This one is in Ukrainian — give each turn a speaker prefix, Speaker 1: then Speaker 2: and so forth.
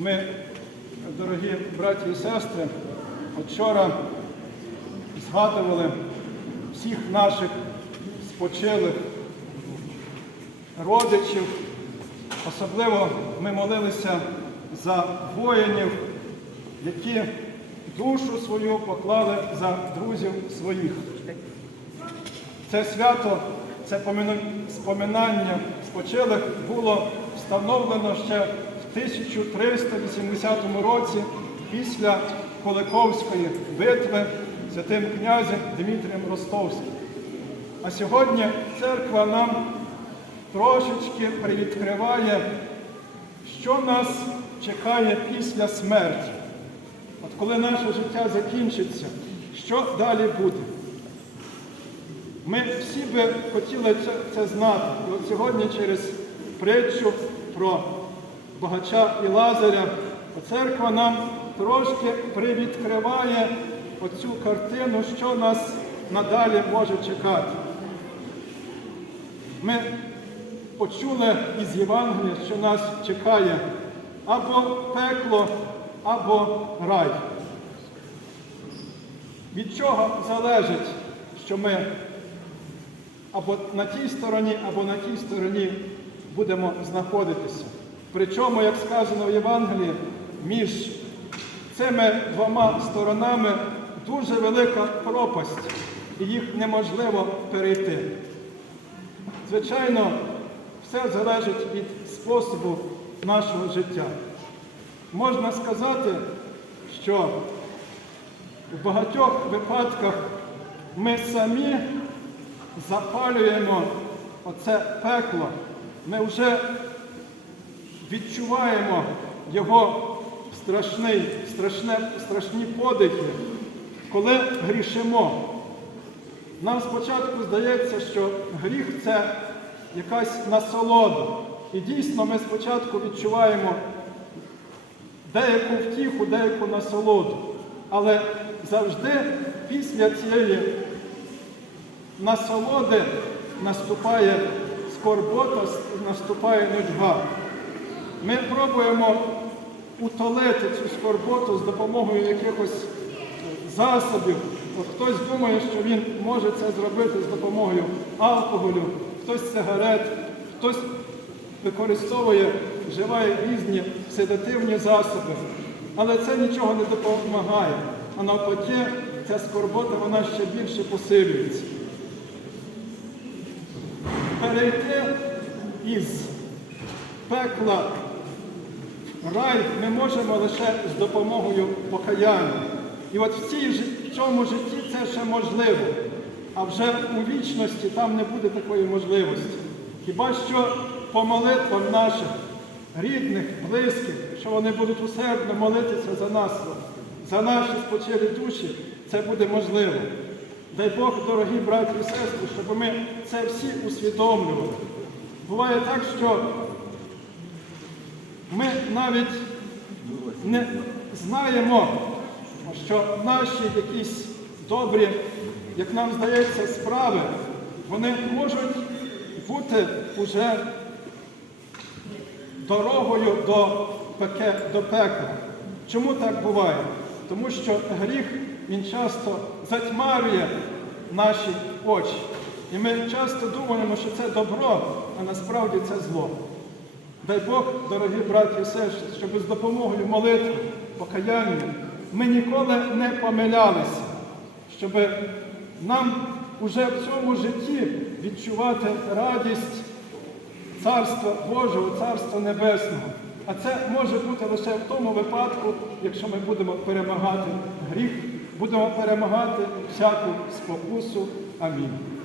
Speaker 1: Ми, дорогі браті і сестри, вчора згадували всіх наших спочилих родичів. Особливо ми молилися за воїнів, які душу свою поклали за друзів своїх. Це свято, це споминання спочилих було встановлено ще 1380 році після Куликовської битви святим князем Дмитрієм Ростовським. А сьогодні церква нам трошечки привідкриває, що нас чекає після смерті. От коли наше життя закінчиться, що далі буде? Ми всі би хотіли це, це знати. І от сьогодні через притчу про багача і Лазаря церква нам трошки привідкриває оцю картину, що нас надалі може чекати. Ми почули із Євангелія, що нас чекає або пекло, або рай. Від чого залежить, що ми або на тій стороні, або на тій стороні будемо знаходитися. Причому, як сказано в Євангелії, між цими двома сторонами дуже велика пропасть, і їх неможливо перейти. Звичайно, все залежить від способу нашого життя. Можна сказати, що в багатьох випадках ми самі запалюємо оце пекло. Ми вже відчуваємо його страшний, страшне, страшні подихи, коли грішимо. Нам спочатку здається, що гріх це якась насолода. І дійсно ми спочатку відчуваємо деяку втіху, деяку насолоду. Але завжди після цієї насолоди наступає скорбота, наступає нудьга. Ми пробуємо утолити цю скорботу з допомогою якихось засобів. От хтось думає, що він може це зробити з допомогою алкоголю, хтось сигарет, хтось використовує, вживає різні седативні засоби. Але це нічого не допомагає. А навпаки, ця скорбота вона ще більше посилюється. Перейти із пекла рай ми можемо лише з допомогою покаяння. І от в, цій, в цьому житті це ще можливо. А вже у вічності там не буде такої можливості. Хіба що по молитвам наших рідних, близьких, що вони будуть усердно молитися за нас, за наші спочилі душі, це буде можливо. Дай Бог, дорогі браті і сестри, щоб ми це всі усвідомлювали. Буває так, що ми навіть не знаємо, що наші якісь добрі, як нам здається, справи, вони можуть бути уже дорогою до, пеке, до пекла. Чому так буває? Тому що гріх він часто затьмарює наші очі. І ми часто думаємо, що це добро, а насправді це зло. Дай Бог, дорогі браті і сестри, щоб з допомогою молитви, покаяння ми ніколи не помилялися, щоб нам уже в цьому житті відчувати радість Царства Божого, Царства Небесного. А це може бути лише в тому випадку, якщо ми будемо перемагати гріх, будемо перемагати всяку спокусу. Амінь.